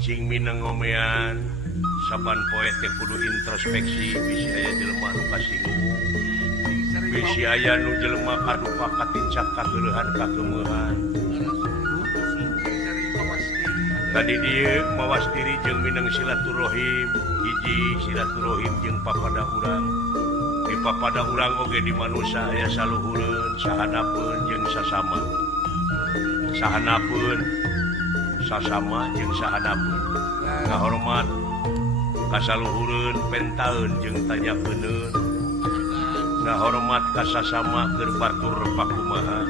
Cing minang ngomean saban poe teh kudu introspeksi bisi aya jelema nu kasinggung bisi aya nu jelema kadupa katincak kageuleuhan kakeueuhan tadi dieu mawas diri jeung minang silaturahim hiji silaturahim jeung papada urang di papada urang oge di manusia aya saluhureun sahanapeun jeung sasama sahanapeun sasama jeung sahanapeun ngahormat kasaluhureun pentaeun jeung tanyakeun ngahormat ka sasama keur batur pakumaha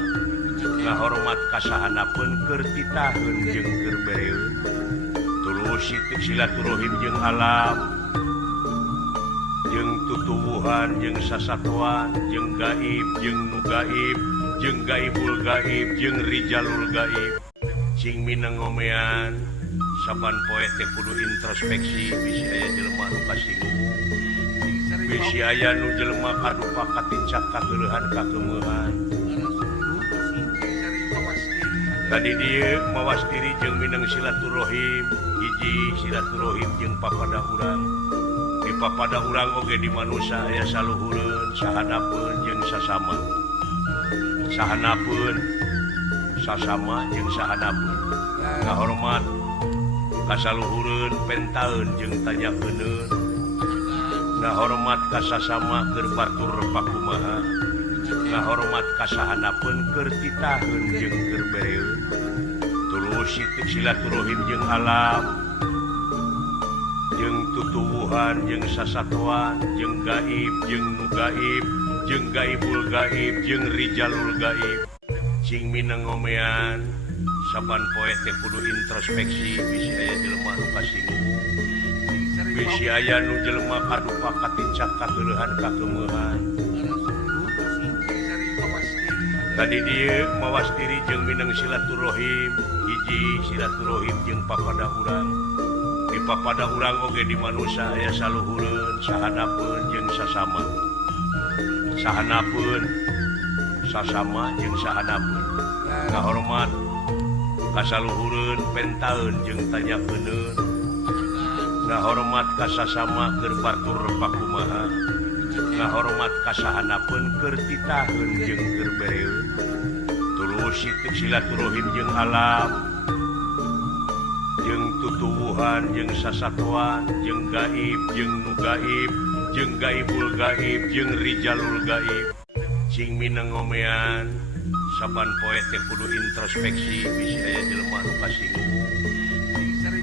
ngahormat ka sahanapeun keur titaheun jeung keur bereun tulus silaturahim jeung alam jeung tutuwuhan jeung sasatuan jeung gaib jeung nu gaib jeung gaibul gaib jeung rijalul gaib cing minang ngomean saban poe teh kudu introspeksi bisi aya jelema nu kasinggung bisi aya nu jelema kadupa katincak kageuleuhan kakeueuhan tadi dieu mawas diri jeung minang silaturahim hiji silaturahim jeung papada urang di papada urang oge di manusia aya saluhureun sahanapeun jeung sasama sahanapeun sasama jeung sahanapeun ngahormat kasaluhureun pentaeun jeung tanyakeun ngahormat ka sasama keur batur pakumaha ngahormat ka sahanapeun keur titaheun jeung keur bereun tulus silaturahim jeung alam jeung tutuwuhan jeung sasatuan jeung gaib jeung nu gaib jeung gaibul gaib jeung rijalul gaib cing minang ngomean saban poe teh kudu introspeksi bisi aya jelema nu kasinggung bisi aya nu jelema kadupa katincak kageuleuhan kakeueuhan tadi dieu mawas diri jeung minang silaturahim hiji silaturahim jeung papada urang di papada urang oge di manusia aya saluhureun sahanapeun jeung sasama sahanapeun sasama jeung sahanapeun ngahormat kasaluhureun pentaeun jeung tanyakeun ngahormat ka sasama keur batur pakumaha ngahormat ka sahanapeun keur titaheun jeung keur bereun tulus silaturahim jeung alam jeung tutuwuhan jeung sasatuan jeung gaib jeung nu gaib jeung gaibul gaib jeung rijalul gaib cing minang ngomean saban poe teh kudu introspeksi bisi aya jelema nu kasinggung